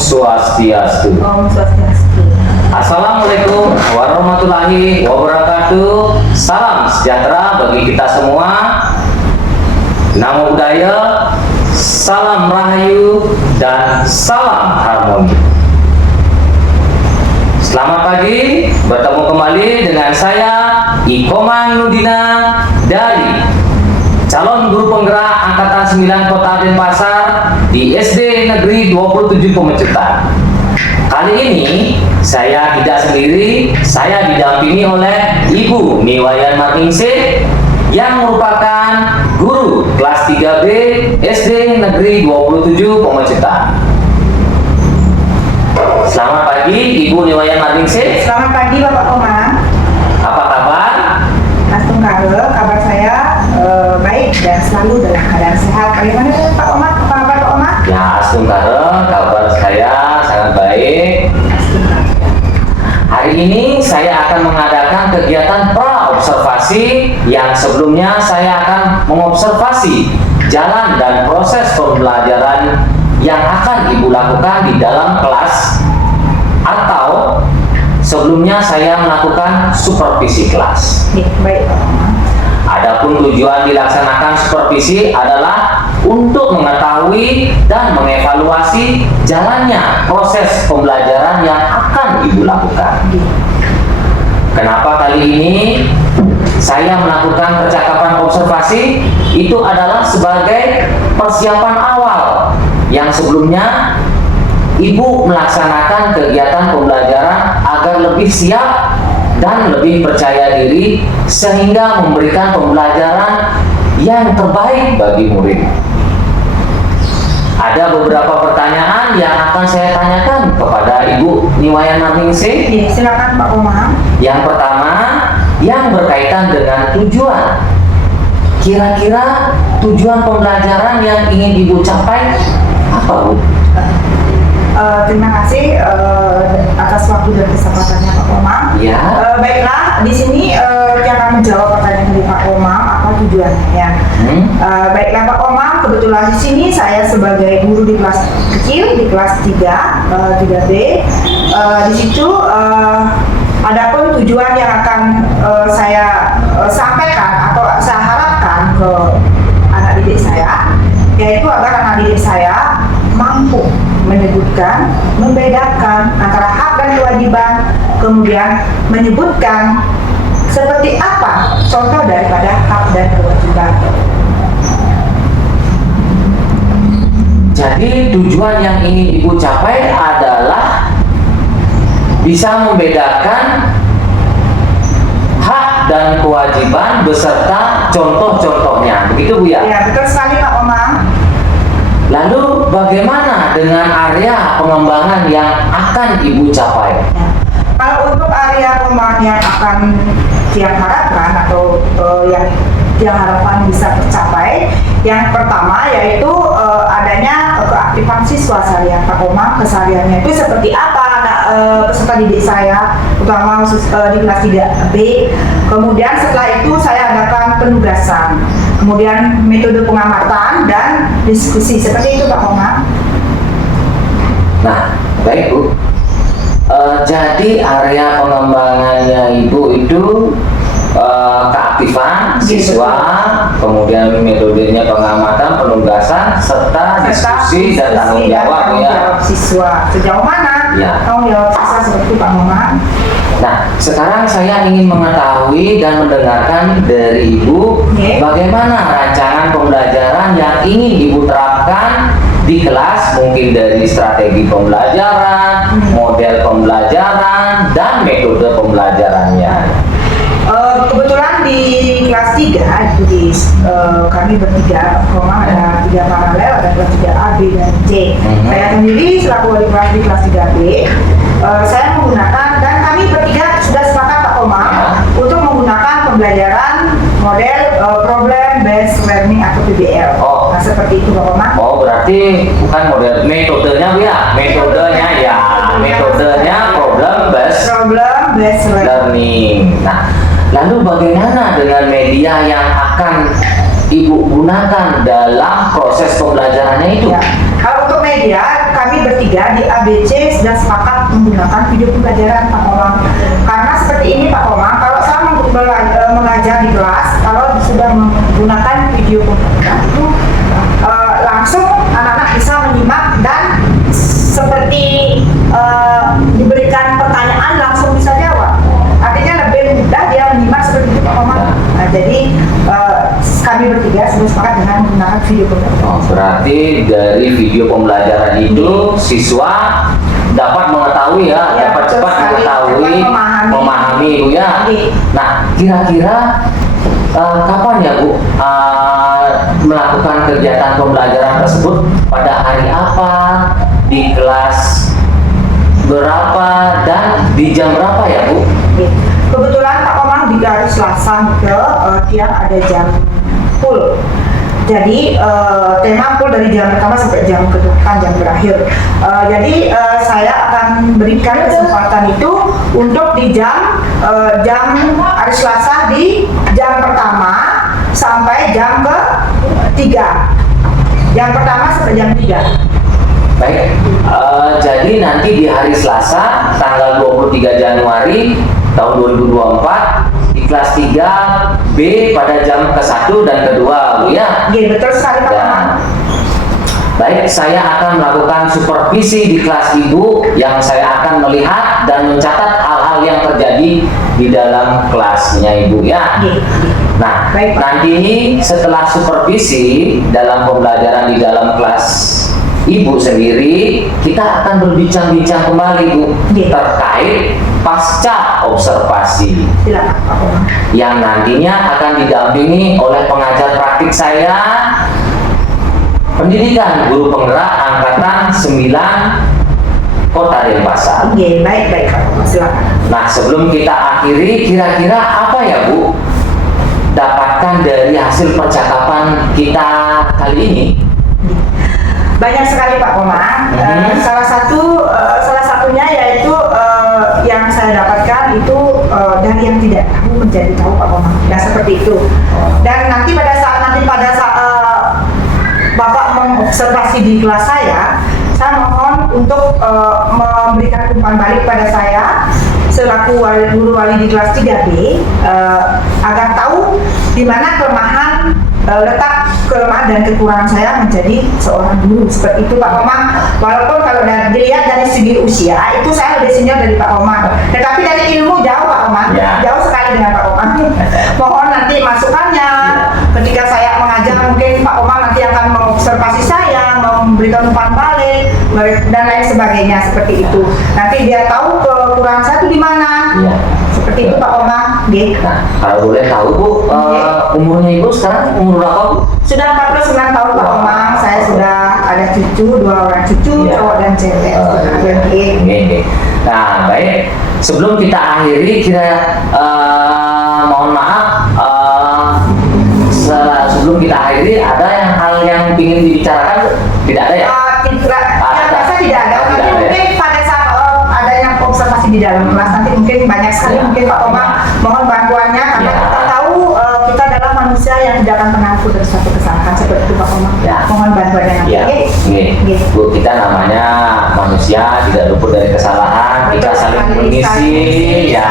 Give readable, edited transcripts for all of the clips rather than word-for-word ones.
Swastiastu. Om Swastiastu. Assalamualaikum warahmatullahi wabarakatuh. Salam sejahtera bagi kita semua. Namo Buddhaya, salam rahayu, dan salam harmoni. Selamat pagi, bertemu kembali dengan saya Ikoman Nudina dari calon guru penggerak Angkatan 9 Kota Denpasar di SD Negeri 27 Pemecutan. Kali ini saya tidak sendiri, saya didampingi oleh Ibu Niwayan Marningsih yang merupakan guru kelas 3B SD Negeri 27 Pemecutan. Selamat pagi Ibu Niwayan Marningsih. Selamat pagi Bapak Komang. Apa kabar? Mas Tunggal, kabar saya baik dan selalu dalam keadaan sehat. Bagaimana Pak Komang? Apa kabar Pak Komang? Ya, Astungkara, kabar saya sangat baik. Hari ini saya akan mengadakan kegiatan pra-observasi yang sebelumnya saya akan mengobservasi jalan dan proses pembelajaran yang akan Ibu lakukan di dalam kelas, atau sebelumnya saya melakukan supervisi kelas. Baik Pak Komang. Adapun tujuan dilaksanakan supervisi adalah untuk mengetahui dan mengevaluasi jalannya proses pembelajaran yang akan Ibu lakukan. Kenapa kali ini saya melakukan percakapan observasi? Itu adalah sebagai persiapan awal yang sebelumnya Ibu melaksanakan kegiatan pembelajaran agar lebih siap dan lebih percaya diri sehingga memberikan pembelajaran yang terbaik bagi murid. Ada beberapa pertanyaan yang akan saya tanyakan kepada Ibu Niwayan Marningsih. Silakan Pak Komang. Yang pertama, yang berkaitan dengan tujuan. Kira-kira tujuan pembelajaran yang ingin Ibu capai apa, Bu? Terima kasih atas waktu dan kesempatannya Pak Komang. Ya. Baiklah, di sini yang akan menjawab pertanyaan dari Pak Komang apa tujuannya. Baiklah Pak Komang, kebetulan di sini saya sebagai guru di kelas kecil, di kelas 3B. Di situ adapun tujuan yang akan saya sampaikan atau saya harapkan ke anak didik saya, yaitu agar anak didik saya mampu menyebutkan, membedakan antara hak dan kewajiban, kemudian menyebutkan seperti apa contoh daripada hak dan kewajiban. Jadi tujuan yang ingin Ibu capai adalah bisa membedakan hak dan kewajiban beserta contoh-contohnya. Begitu Bu ya? Ya, betul sekali Pak Komang. Lalu bagaimana dengan area pengembangan yang akan Ibu capai? Ya. Kalau untuk area pengembangan yang akan diharapkan atau yang harapan bisa tercapai, yang pertama yaitu adanya keaktifan siswa seharian Pak Komang. Kesehariannya itu seperti apa peserta didik saya, terutama di kelas 3B. Kemudian setelah itu saya adakan penugasan, kemudian metode pengamatan dan diskusi, seperti itu Pak Komang. Nah, baik Bu. Jadi area pengembangannya Ibu itu keaktifan siswa, kemudian metodenya pengamatan, penugasan, serta diskusi dan tanggung jawab ya. Siswa sejauh mana tanggung jawab siswa seperti Pak Komang. Nah, sekarang saya ingin mengetahui dan mendengarkan dari Ibu bagaimana rancangan pembelajaran yang ingin Ibu terapkan di kelas, mungkin dari strategi pembelajaran, model pembelajaran, dan metode pembelajarannya. Kebetulan di kelas 3 kami bertiga, ada 3 paralel, ada kelas 3A, B, dan C. Saya sendiri selaku wali kelas di kelas 3B, saya menggunakan, dan kami bertiga sudah sepakat Pak Komang untuk menggunakan pembelajaran model problem based learning atau PBL. Nah, seperti itu Pak Komang. Oh, berarti bukan model, metodenya Bu ya? Metodenya ya, metodenya problem based learning. Nah, lalu bagaimana dengan media yang akan Ibu gunakan dalam proses pembelajarannya itu? Ya. Kalau untuk media, kami kami bertiga di ABC sudah sepakat menggunakan video pembelajaran Pak Komang. Karena seperti ini Pak Komang, kalau saya mengajar di kelas, kalau sudah menggunakan video pembelajaran itu langsung anak-anak bisa menyimak dan seperti diberikan pertanyaan langsung bisa jawab. Artinya lebih mudah dia menyimak seperti itu Pak Komang. Nah, jadi kami bertiga sudah sepakat dengan menggunakan video pembelajaran. Oh, berarti dari video pembelajaran itu siswa dapat mengetahui ya, Ya, dapat betul cepat sekali. mengetahui, Dapat memahami Bu ya. Oke. Nah, kira-kira kapan ya Bu melakukan kegiatan pembelajaran tersebut, pada hari apa, di kelas berapa, dan di jam berapa ya Bu? Oke. Kebetulan Pak Komang di hari Selasa dia ada jam full. Jadi tema full dari jam pertama sampai jam ke-8 jam berakhir. Jadi saya akan berikan kesempatan itu untuk di jam hari Selasa di jam pertama sampai jam ke-3. Jam pertama sampai jam 3. Baik, jadi nanti di hari Selasa tanggal 23 Januari tahun 2024 di kelas 3B pada jam ke-1 dan ke-2 Bu ya. Iya, betul sekali Pak Komang. Baik, saya akan melakukan supervisi di kelas Ibu yang saya akan melihat dan mencatat hal-hal yang terjadi di dalam kelasnya Ibu ya. Iya. Nah, Baik, Pak. nanti setelah supervisi dalam pembelajaran di dalam kelas Ibu sendiri, kita akan berbincang-bincang kembali Bu Iya. terkait pasca observasi Silakan Pak Komang. yang nantinya akan didampingi oleh pengajar praktik saya, pendidikan guru penggerak angkatan 9 Kota Denpasar. Oke, baik Pak Komang, silakan. Nah, sebelum kita akhiri, kira-kira apa ya Bu dapatkan dari hasil percakapan kita kali ini? Banyak sekali Pak Komang. Salah satunya yaitu yang saya dapatkan itu dari yang tidak tahu menjadi tahu Pak Komang. Nah, seperti itu. Dan nanti pada saat Bapak mengobservasi di kelas saya mohon untuk memberikan umpan balik pada saya selaku guru wali di kelas 3B agar tahu di mana letak kelemahan dan kekurangan saya menjadi seorang guru. Seperti itu Pak Komang. Walaupun kalau dilihat dari segi usia itu saya lebih senior dari Pak Komang, tetapi dari ilmu jauh Pak Komang, Ya. jauh sekali dengan Pak Komang. Mohon nanti masukannya ketika saya mengajar, mungkin Pak Komang nanti akan mengobservasi saya, memberikan umpan balik dan lain sebagainya seperti itu. Nanti dia tahu kekurangan saya itu di mana. Ya. Seperti itu Pak Komang. Nah, kalau boleh tahu Bu, umurnya Ibu sekarang umur berapa Bu? Sudah 49 tahun Pak Komang. Saya sudah ada cucu, 2 orang cucu, Ya. cowok dan cewek. Oke. Nah, baik. Sebelum kita akhiri, mohon maaf, sebelum kita akhiri, ada hal yang ingin dibicarakan? Tidak ada ya? Rasa tidak ada. Tidak Nanti ada, mungkin pada saat ada yang observasi di dalam kelas, nanti mungkin banyak sekali Ya. mungkin Pak Komang mohon bantuannya karena Ya. kita tahu kita adalah manusia yang tidak akan pernah luput dari suatu kesalahan seperti itu Pak Komang. Ya. Mohon bantuannya nanti. Ya, Oke? Bu, kita namanya manusia, tidak luput dari kesalahan. Kita Betul saling sekali, mengisi, ya,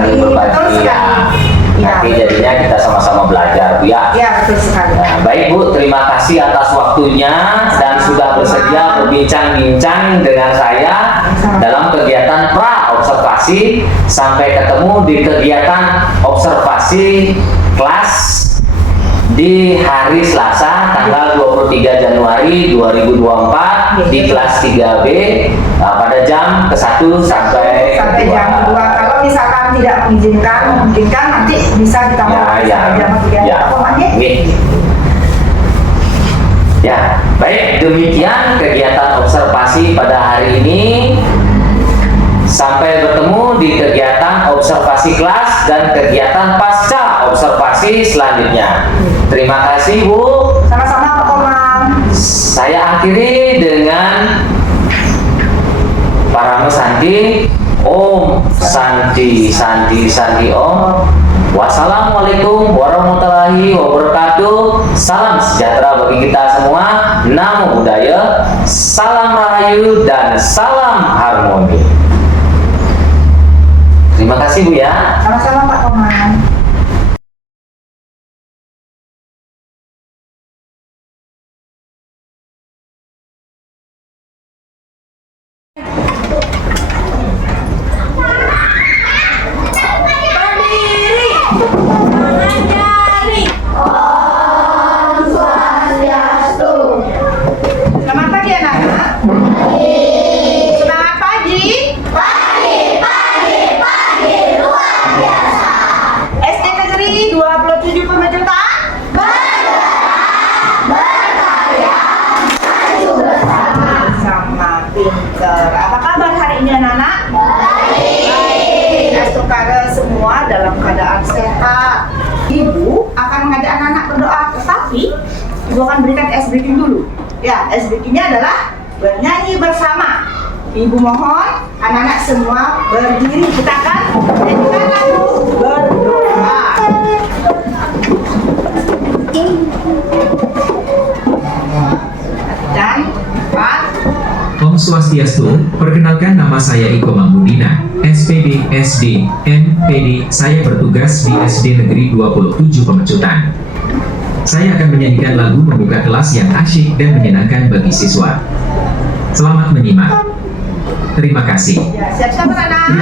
saling berbagi. Betul ya. sekali. Ya. Nanti jadinya kita sama-sama belajar, Bu ya. Ya, betul sekali. Nah, baik Bu, terima kasih atas waktunya dan sudah bersedia berbincang-bincang dengan saya dalam kegiatan pra-observasi. Sampai ketemu di kegiatan observasi kelas di hari Selasa tanggal 23 Januari 2024 di kelas 3B pada jam ke-1 sampai jam 2. Kalau misalkan tidak memungkinkan nanti bisa ditambah sampai jam 3. Ya. Pak Komang, ya? Ya, baik, demikian kegiatan observasi pada hari ini. Sampai bertemu di kegiatan observasi kelas dan kegiatan pasca observasi selanjutnya. Terima kasih Bu. Sama-sama Pak Komang. Saya akhiri dengan para Santi. Om Santi Santi Santi Om. Wassalamualaikum warahmatullahi wabarakatuh. Salam sejahtera bagi kita semua. Namo Buddhaya, salam rahayu dan salam harmoni. Terima kasih Bu ya. Sama-sama Pak Komang. Selamat pagi anak-anak. Selamat pagi. SD Negeri 27 Pemecutan. Sama pinter. Apa kabar hari ini anak-anak? Baik. Astagfirullah semua dalam keadaan sehat. Ibu akan mengajak anak-anak berdoa, tetapi Ibu akan berikan ice breaking dulu. Ya, ice breakingnya adalah bernyanyi bersama. Ibu mohon anak-anak semua berdiri. Kita akan nyanyikan lagu berdoa. Dan 4. Om Swastiastu, perkenalkan nama saya Iko Mangudina, SPD, SD, MPD, saya bertugas di SD Negeri 27 Pemecutan. Saya akan menyanyikan lagu membuka kelas yang asyik dan menyenangkan bagi siswa. Selamat menyimak. Terima kasih. Ya, siap-siap anak-anak.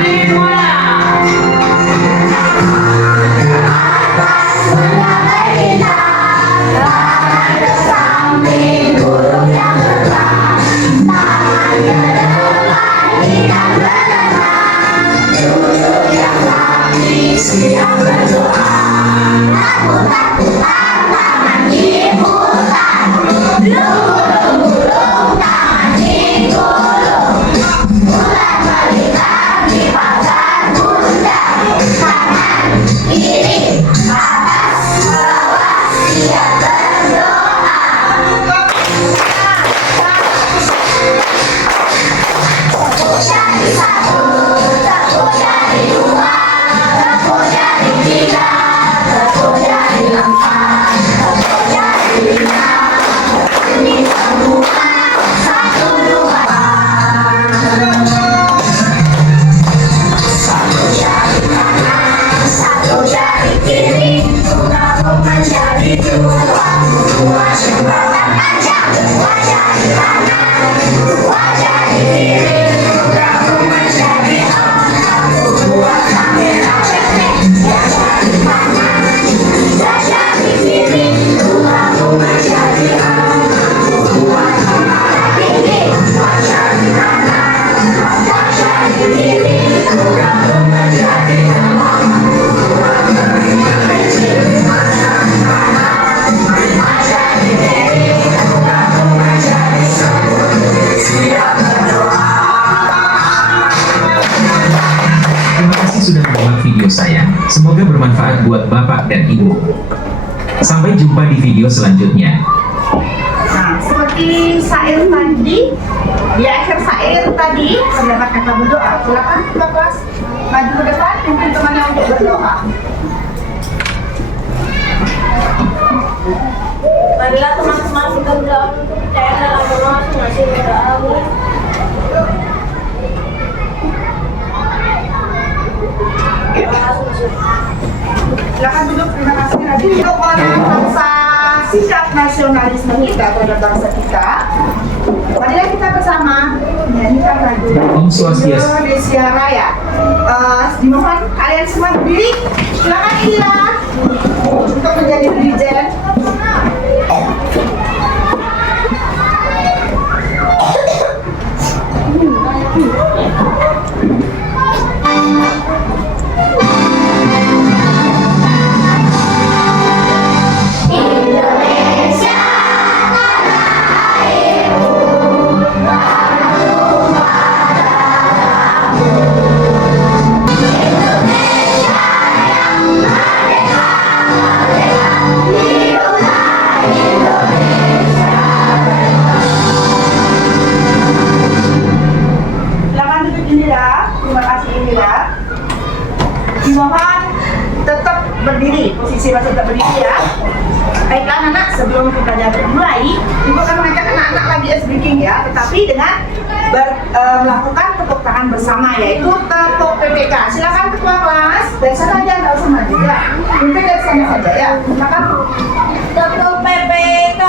Terima kasih sudah menonton video saya. Semoga bermanfaat buat Bapak dan Ibu. Sampai jumpa di video selanjutnya. Nah, seperti syair tadi, di akhir syair tadi terdapat kata berdoa. Silakan ke kelas maju ke depan, pimpin temannya untuk berdoa. Marilah teman-teman kita berdoa untuk percaya dalam Allah masing-masing berdoa. Silakan duduk, terima kasih Nabi. Untuk bangsa sikap nasionalisme kita terhadap bangsa kita, marilah kita bersama menyanyikan lagu Om Swastiastu. Indonesia Raya. Dimohon kalian semua berdiri. Silakan Ila untuk menjadi dirijen. Indonesia yang merdeka, merdeka, hidup berdiri, posisi masih tetap berdiri ya. Baiklah anak-anak, sebelum pembelajaran dimulai, Ibu akan mengajak anak-anak lagi ice breaking ya, tetapi dengan melakukan tepuk tangan bersama, yaitu tepuk PPK. Silakan ketua kelas, dari sana aja, nggak usah maju ya. Mungkin dari sana saja ya. Silakan. Tepuk PPK.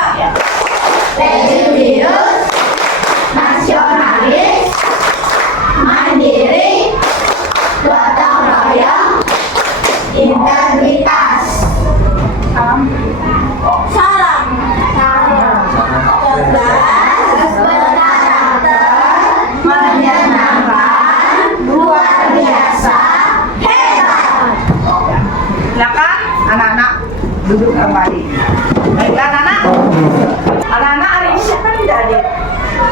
Religius, nasionalis, mandiri, gotong royong, integritas. Salam. Salam. Cerdas, berkarakter, menyenangkan, luar biasa, hebat. Silakan anak-anak duduk kembali. Baiklah anak-anak. Anak-anak hari ini siapa yang tidak hadir?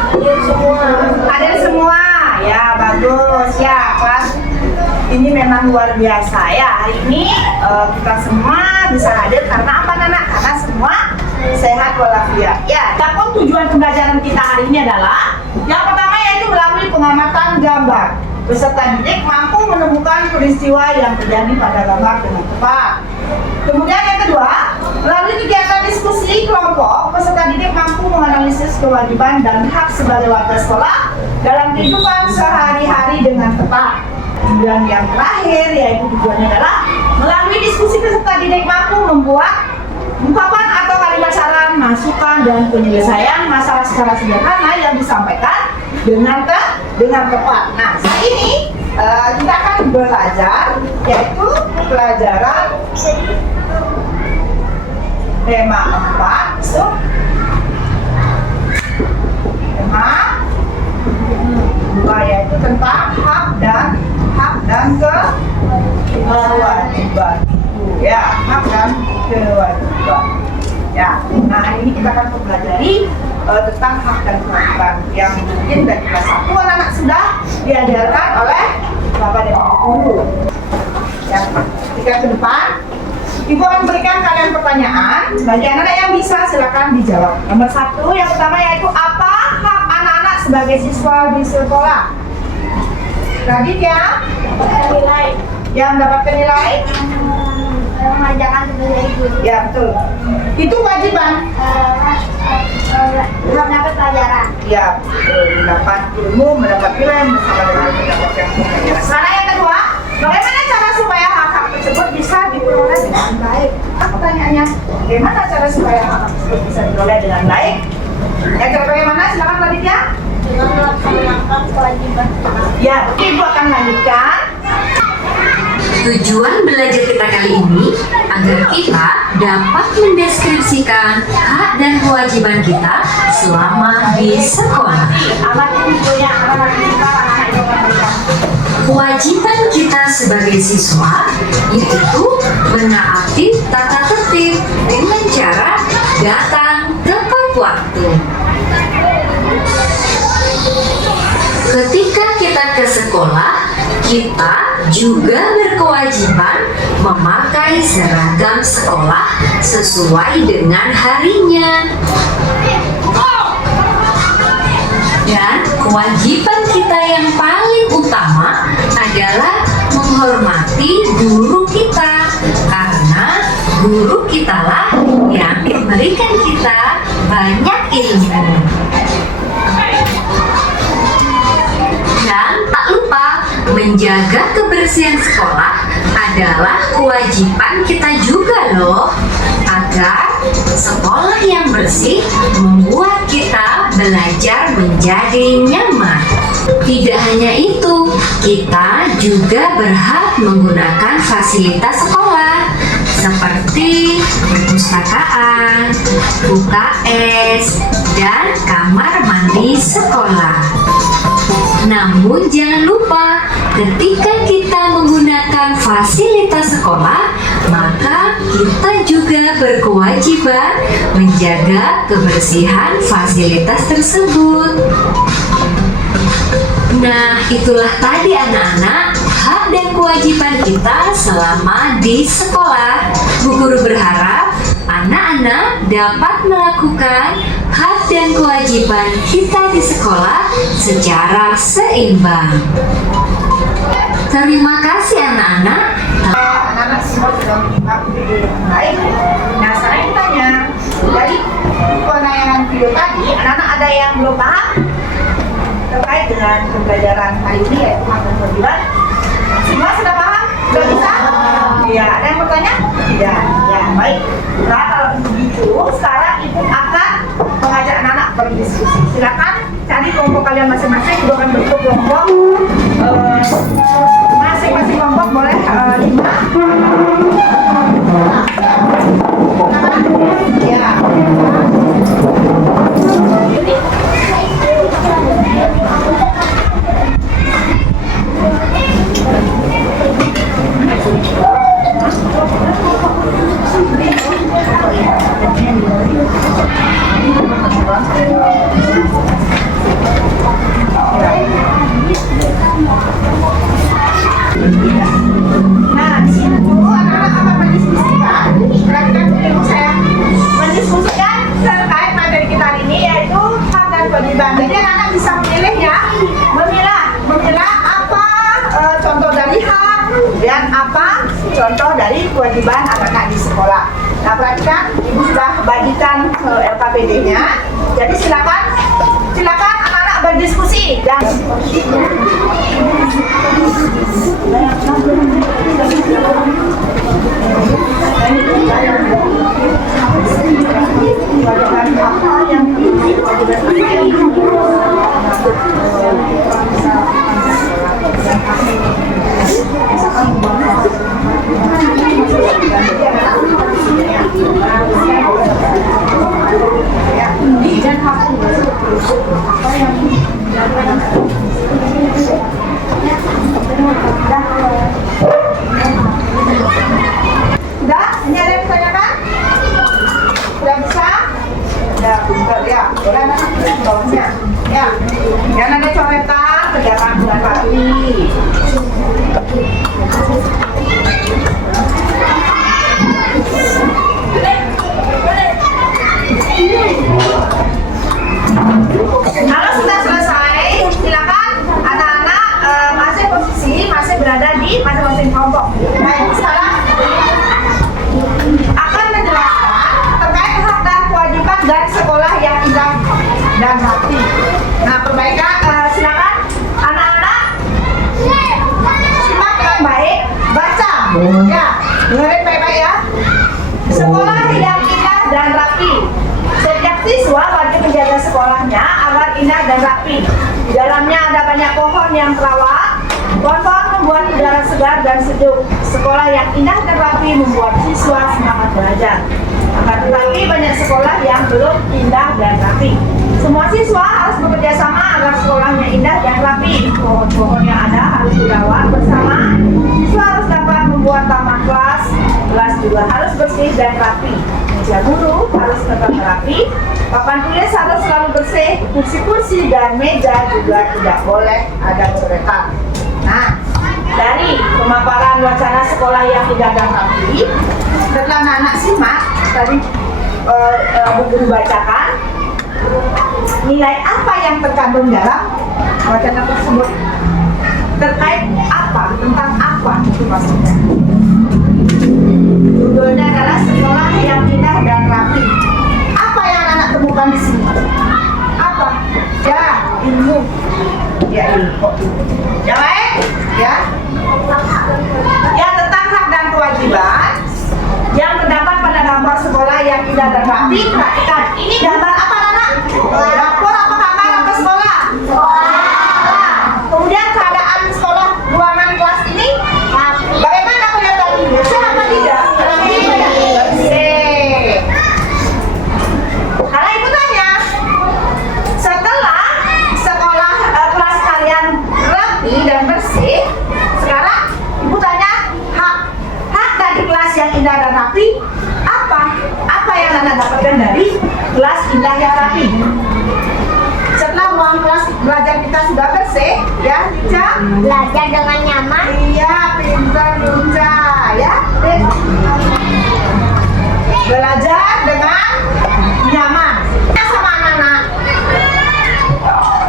Hadir semua. Hadir semua. Ya bagus ya kelas. Ini memang luar biasa ya. Hari ini kita semua bisa hadir karena apa anak? Karena semua sehat walafiat. Ya. Adapun tujuan pembelajaran kita hari ini adalah yang pertama yaitu melalui pengamatan gambar. Peserta didik mampu menemukan peristiwa yang terjadi pada gambar dengan tepat. Kemudian yang kedua, melalui kegiatan diskusi kelompok, peserta didik mampu menganalisis kewajiban dan hak sebagai warga sekolah dalam kehidupan sehari-hari dengan tepat. Kemudian yang terakhir, yaitu tujuannya adalah melalui diskusi peserta didik mampu membuat ungkapan atau kalimat saran, masukan, dan penyelesaian masalah secara sederhana yang disampaikan dengan tepat. Nah, saat ini kita akan belajar, yaitu pelajaran tema 4, tema 2, yaitu tentang hak dan kewajiban. Ya, hak dan kewajiban. Ya, nah hari ini kita akan mempelajari tentang hak dan kewajiban yang mungkin dari kelas 1 anak-anak sudah diajarkan oleh Bapak dan Ibu guru. Ya, ketika ke depan, Ibu akan berikan kalian pertanyaan. Bagi anak-anak yang bisa, silakan dijawab. Nomor 1, yang pertama yaitu apa hak anak-anak sebagai siswa di sekolah? Raditya, Nilai. yang mendapatkan nilai? Mengajarkan sebagai guru. Ya, betul. Itu kewajiban. Mendapat pelajaran. Ya, mendapat ilmu, mendapat nilai bersama dengan mendapatkan pelajaran. Sekarang yang kedua, bagaimana cara supaya hak-hak tersebut bisa diperoleh dengan baik? Pertanyaannya, bagaimana cara supaya hak-hak tersebut bisa diperoleh dengan baik? Yang cara bagaimana? Silakan Raditya. Dengan melaksanakan kewajiban kita. Ya, Ibu akan lanjutkan. Tujuan belajar kita kali ini agar kita dapat mendeskripsikan hak dan kewajiban kita selama di sekolah. Amat videonya, anak kita, anak itu akan berikan. Kewajiban kita sebagai siswa yaitu menaati tata tertib dengan cara datang tepat waktu. Ketika kita ke sekolah, kita juga berkewajiban memakai seragam sekolah sesuai dengan harinya. Dan kewajiban kita yang paling utama adalah menghormati guru kita, karena guru kitalah yang memberikan kita banyak ilmu. Dan tak lupa, menjaga kebersihan sekolah adalah kewajiban kita juga loh, agar sekolah yang bersih membuat kita belajar menjadi nyaman. Tidak hanya itu, kita juga berhak menggunakan fasilitas sekolah seperti perpustakaan, UKS, dan kamar mandi sekolah. Namun jangan lupa, ketika kita menggunakan fasilitas sekolah, maka kita juga berkewajiban menjaga kebersihan fasilitas tersebut. Nah, itulah tadi anak-anak hak dan kewajiban kita selama di sekolah. Bu Guru berharap anak-anak dapat melakukan hak dan kewajiban kita di sekolah secara seimbang. Terima kasih anak-anak. Anak-anak semua sudah hak video yang baik. Nah, sekarang kita tanya dari penayangan video tadi, anak-anak ada yang belum paham terkait dengan pembelajaran hari ini yaitu hak dan kewajiban? Semua sudah paham? Sudah bisa? Iya. Ada yang bertanya? Tidak. Ya, baik. Nah, kalau begitu, sekarang Ibu akan mengajak anak-anak berdiskusi. Silakan cari kelompok kalian masing-masing. Ibu akan bentuk kelompok. Masing-masing kelompok boleh 5. Ya. Nah, di sini dulu anak-anak akan mendiskusikan. Perhatikan dulu saya mendiskusikan terkait materi kita hari ini yaitu hak dan kewajiban. Jadi anak-anak bisa memilih ya, memilah apa contoh dari hak dan apa contoh dari kewajiban anak-anak di sekolah. Nah, perhatikan, Ibu sudah bagikan LKPD-nya. Jadi silakan anak-anak berdiskusi dan Sudah? Ini ada yang ditanyakan? Sudah bisa? Sudah, pintar ya. Boleh anak tulis di bawahnya. Ya. Jangan ada coretan, tegakkan dengan rapi. Kalau sudah selesai, silakan anak-anak masih posisi, masih berada di masing-masing kelompok. Baik, sekarang akan menjelaskan terkait hak dan kewajiban dari sekolah yang indah dan rapi. Nah, perbaikan silakan anak-anak simak dengan baik, baca. Ya, dengerin baik-baik ya. Sekolah yang indah dan rapi. Setiap siswa wajib menjaga sekolahnya agar indah dan rapi. Di dalamnya ada banyak pohon yang terawat. Pohon-pohon membuat udara segar dan sejuk. Sekolah yang indah dan rapi membuat siswa semangat belajar. Akan tetapi banyak sekolah yang belum indah dan rapi. Semua siswa harus bekerja sama agar sekolahnya indah dan rapi. Pohon-pohon yang ada harus dirawat bersama. Siswa harus dapat membuat taman kelas. Kelas juga harus bersih dan rapi. Meja guru harus tetap rapi. Papan tulis harus selalu bersih. Kursi-kursi dan meja juga tidak boleh ada coretan. Nah, dari pemaparan wacana sekolah yang indah dan rapi, setelah anak-anak simak tadi Bu Guru bacakan, nilai apa yang terkandung dalam wacana tersebut? Terkait apa? Tentang apa itu maksudnya? Judulnya adalah sekolah yang indah dan rapi. Apa yang anak temukan di sini? Apa? Ya, ilmu. Ya, ilmu. Ya, baik? Ya. Ya, tentang hak dan kewajiban yang terdapat pada gambar sekolah yang indah dan rapi. Perhatikan, ini gambar apa, anak? Dapur apa kamar apa sekolah? Sekolah. Kemudian keadaan sekolah ruangan kelas ini bagaimana kelihatannya? Bersih apa tidak? Bersih. Karena Ibu tanya, setelah sekolah kelas kalian rapi dan bersih, sekarang Ibu tanya hak dari kelas yang indah dan rapi apa? Apa yang Anda dapatkan dari kelas indah yang rapi? Setelah ruang kelas belajar kita sudah bersih, ya, Ica? Belajar dengan nyaman. Iya, pintar Ica, ya. Belajar dengan nyaman. Sama anak-anak.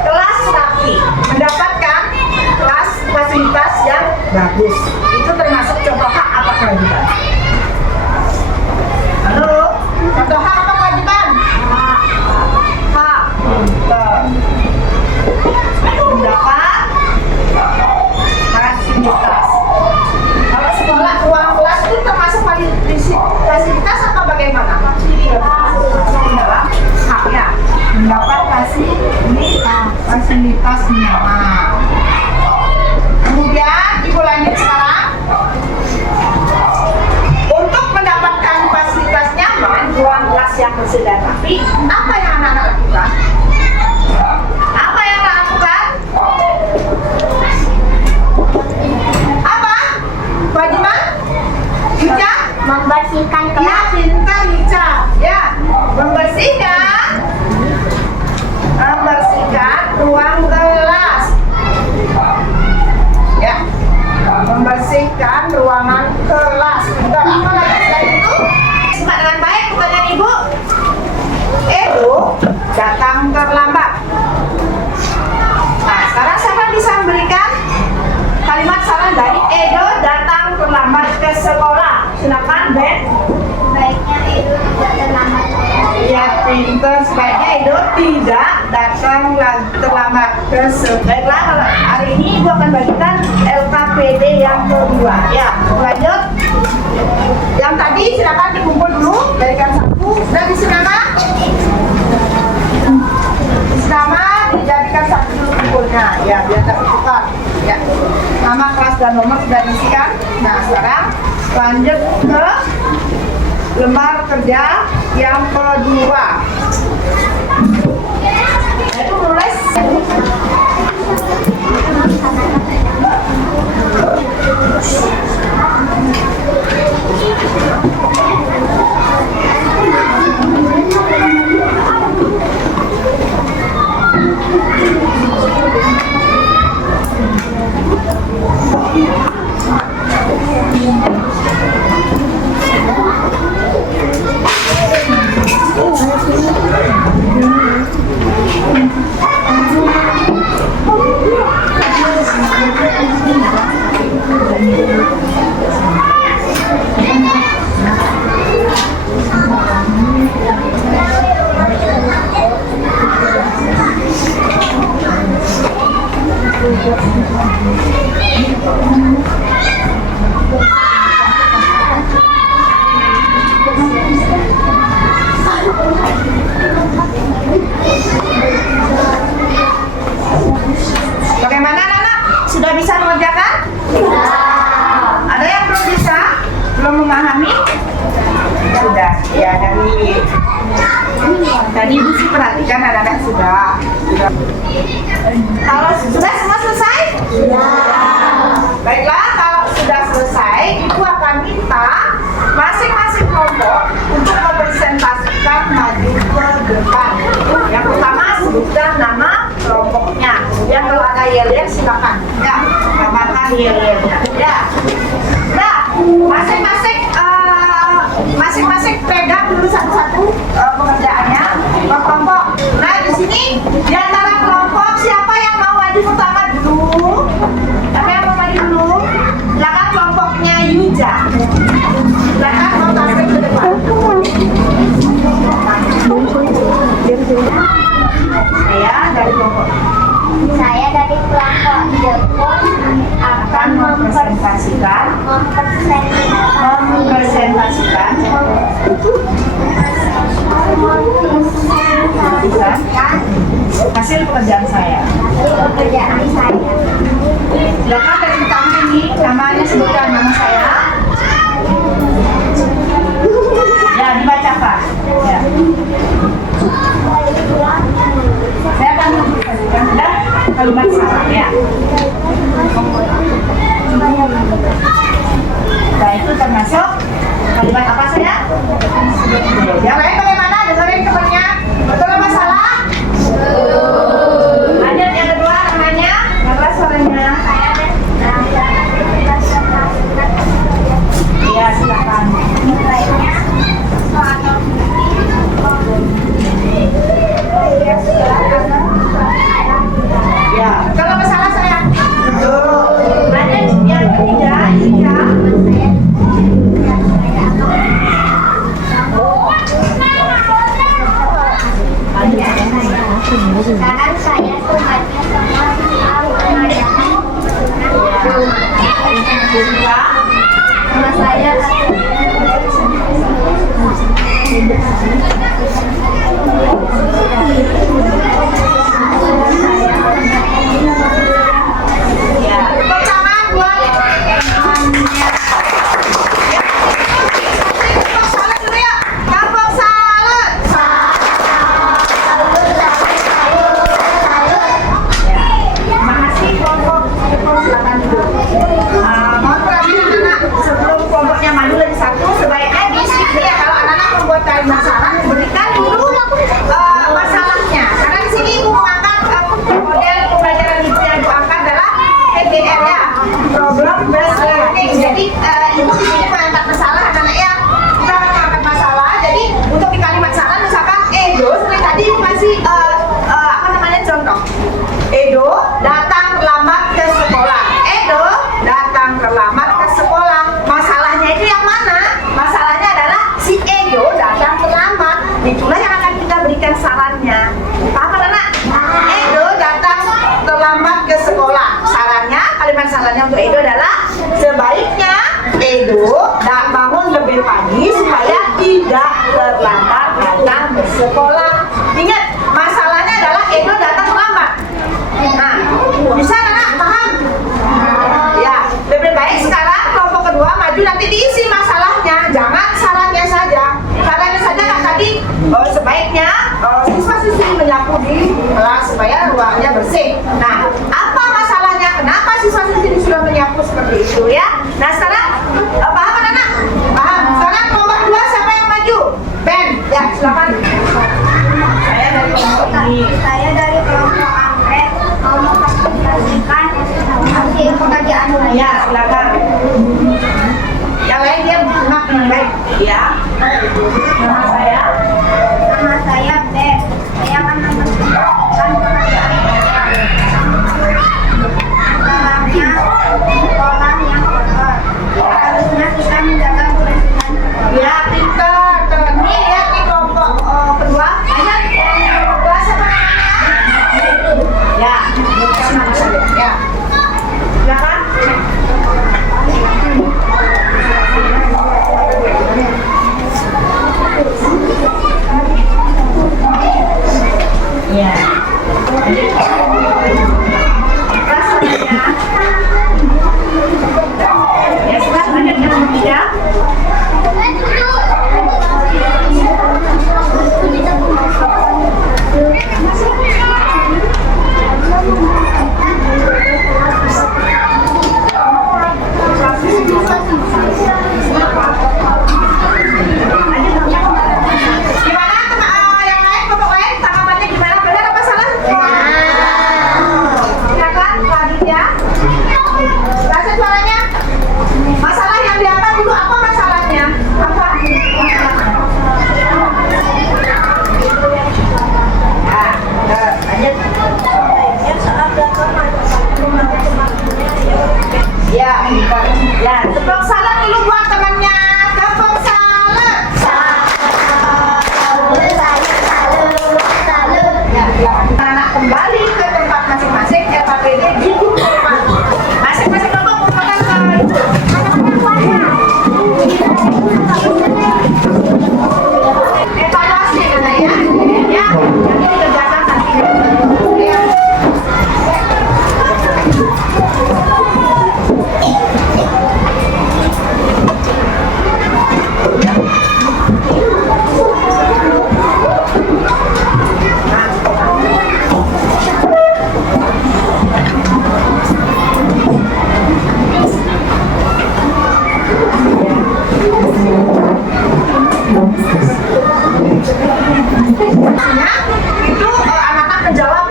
Kelas rapi, mendapatkan kelas fasilitas yang bagus. Itu termasuk contoh hak apa kewajiban? membersihkan Ya, kelas. pintar Ica. Ya, membersihkan ruang kelas. Ya, membersihkan ruangan kelas. Pintar. Apa lagi selain itu? Simak dengan baik pertanyaan Ibu. Edo datang terlambat. Nah, sekarang siapa bisa memberikan kalimat saran dari Edo datang terlambat ke sekolah? Silakan, Ben. Baiknya Edo tidak terlambat. Ya, pintar. Sebaiknya Edo tidak datang terlambat ke sekolah. Baiklah, kalau hari ini Ibu akan bagikan LKPD yang kedua. Ya, lanjut. Yang tadi silakan dikumpul dulu. Berikan satu. Sudah disenama? Nama dijadikan satu dulu kumpulnya. Ya, biar tak bertukar. Ya, nama, kelas, dan nomor sudah diisikan. Nah, sekarang lanjut ke lembar kerja yang kedua. Itu nulis. Bagaimana anak-anak? Sudah bisa mengerjakan? Ada yang belum bisa? Belum memahami? Sudah. Ya, dari Ibu sih perhatikan anak-anak sudah. Kalau sudah semua selesai? Baiklah, kalau sudah selesai, Ibu akan minta masing-masing kelompok untuk mempresentasikan maju ke depan. Yang pertama sebutkan nama kelompoknya. Kemudian kalau ada yel-yel silakan. Ya, tambahkan yel-yelnya. Ya. Nah, masing-masing pegang dulu satu-satu pekerjaannya per kelompok. Nah, di sini di antara kelompok siapa yang mau maju pertama dulu? Siapa yang mau maju dulu? Silakan kelompoknya Yuja. Silakan mau tampil ke depan. Saya dari kelompok Saya dari kelompok Jepun akan mempresentasikan hasil pekerjaan saya. pekerjaan saya. Silakan dari pertama ini namanya sebutkan nama saya. Ya, dibacakan. Ya. Saya akan memberikan kalimat saran ya. Nah, itu termasuk kalimat apa saya? Yang lain bagaimana? Dengerin temannya. Betul apa salah? Lanjut yang kedua namanya. Apa suaranya? Iya, silakan. Baiknya soal Ya, kalau masalah saya. Lanjut yang ketiga, Ika. sekarang saya tugasnya semua mengadakan nama saya Ya, tepuk tangan buat Kampung Salut dulu ya. Kampung Salut. Terima kasih kelompok. Silakan duduk. Mohon perhatian anak-anak sebelum kelompoknya maju lagi satu, sebaiknya tidur dan bangun lebih pagi supaya tidak terlambat datang ke sekolah. Ingat, masalahnya adalah Edo datang terlambat. Nah, bisa anak paham? Ya, lebih baik sekarang kelompok kedua maju nanti diisi masalahnya, jangan sarannya saja. Sarannya saja kan tadi sebaiknya siswa-siswi menyapu di kelas supaya ruangnya bersih. Nah, apa masalahnya? Kenapa siswa-siswi sudah menyapu seperti itu ya? Nah, sekarang paham anak-anak? Paham. Sekarang kelompok kedua siapa yang maju? Ben, ya silakan. Saya dari kelompok ini. Saya dari kelompok anggrek mau mempresentasikan hasil pekerjaan saya. Ya, silakan. Yang lain dia mak baik ya. Nama saya. Nama saya Beb. Saya akan mempresentasikan pekerjaan saya. Pertamanya, sekolah yang kotor. Harusnya kita menjaga kebersihan sekolah. Ya, pintar. Ini lihat di kelompok kedua. Ayo, kelompok kedua siapa namanya? Ya, ya. Silakan. Ya. Ya, silakan lanjut yang ketiga. Gimana yang lain, kelompok lain tanggapannya gimana? Benar apa salah? Silakan Pak Aditya. Kasih suaranya. Masalah yang diangkat dulu apa masalahnya? Apa? Lanjut. Ya, ya, tepuk salam dulu buat temannya. Tepuk salam. Ya, silakan anak kembali ke tempat masing-masing. FAPD duduk di depan. Masing-masing kelompok merupakan evaluasi anak ya. Ya, nanti dikerjakan nanti. Ya. Maksudnya itu anak-anak menjawab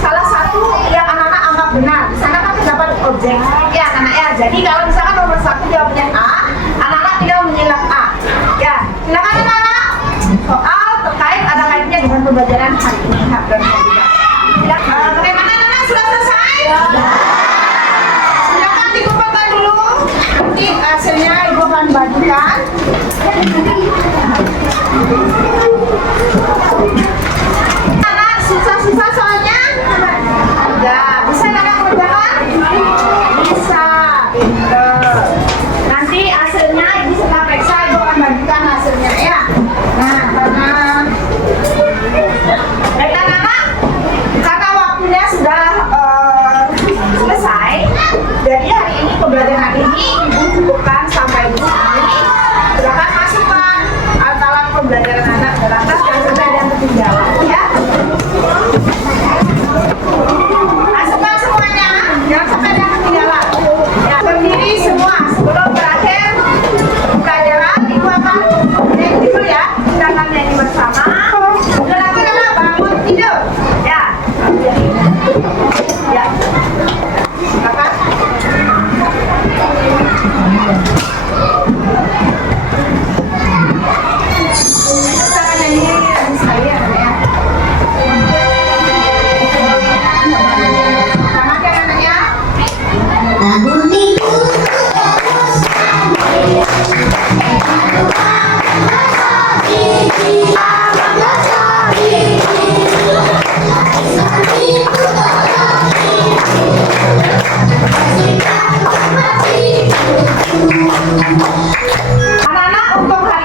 salah satu yang anak-anak anggap benar. Di sana kan terdapat objek ya anak-anak ya. Jadi kalau misalkan nomor 1 jawabnya A, anak-anak tinggal menyilang A. Ya, silakan anak-anak. Soal terkait ada kaitannya dengan pembelajaran hari ini. Silakan. Bagaimana anak-anak sudah selesai? Silakan dikumpulkan dulu. Nanti hasilnya ibu akan bagikan. Anak sisa-sisa soalnya ada. Bisa anak kerjakan? Bisa. Pinter. Nanti hasilnya ibu setelah periksa ibu akan bagikan hasilnya ya. Nah, karena waktunya sudah selesai. Jadi hari ini pembelajaran ini ibu cukupkan sampai di sini. Silakan masukkan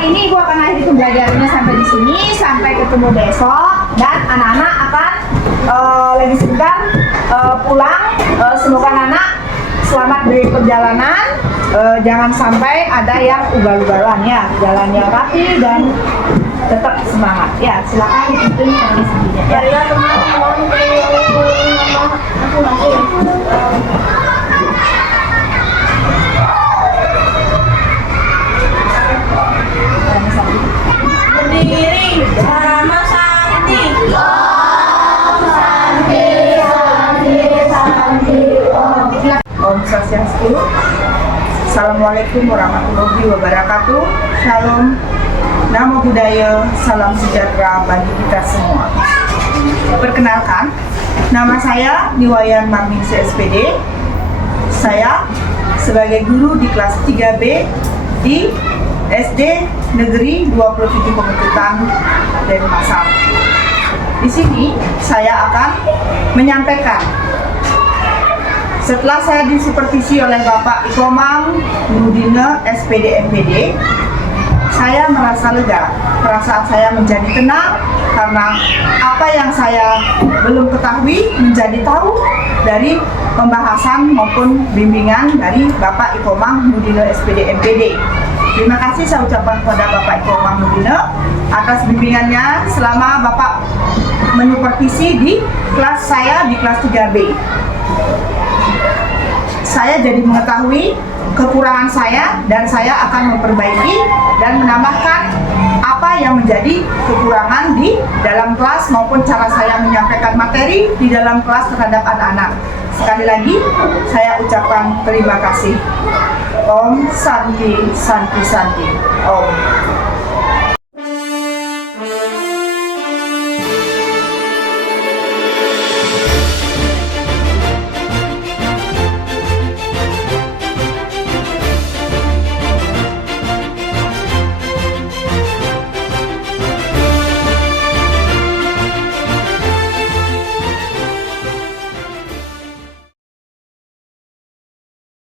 ini Ibu akan akhiri pembelajarannya sampai di sini, sampai ketemu besok, dan anak-anak akan lagi sebentar pulang. Semoga anak-anak selamat dari perjalanan. Jangan sampai ada yang ugal-ugalan ya, jalannya rapi dan tetap semangat. Ya, silakan dipimpin dari sini. Ya. Ya teman-teman, nama masing-masing. Berdiri bersama Santi. Om Swastiastu. Assalamualaikum warahmatullahi wabarakatuh. Shalom. Namo Buddhaya, salam sejahtera bagi kita semua. Perkenalkan, nama saya Niwayan Marningsi SPD. Saya sebagai guru di kelas 3B di SD Negeri 27 Pemecutan Denpasar. Di sini saya akan menyampaikan, setelah saya disupervisi oleh Bapak Ikomang Nudina SPD MPD, saya merasa lega, perasaan saya menjadi tenang karena apa yang saya belum ketahui menjadi tahu dari pembahasan maupun bimbingan dari Bapak Ikomang Nudina SPD MPD. Terima kasih saya ucapkan kepada Bapak Ikomang Nudina atas bimbingannya selama Bapak menyupervisi di kelas saya di kelas 3B. Saya jadi mengetahui kekurangan saya dan saya akan memperbaiki dan menambahkan apa yang menjadi kekurangan di dalam kelas maupun cara saya menyampaikan materi di dalam kelas terhadap anak-anak. Sekali lagi saya ucapkan terima kasih. Om Santi Santi Santi. Om.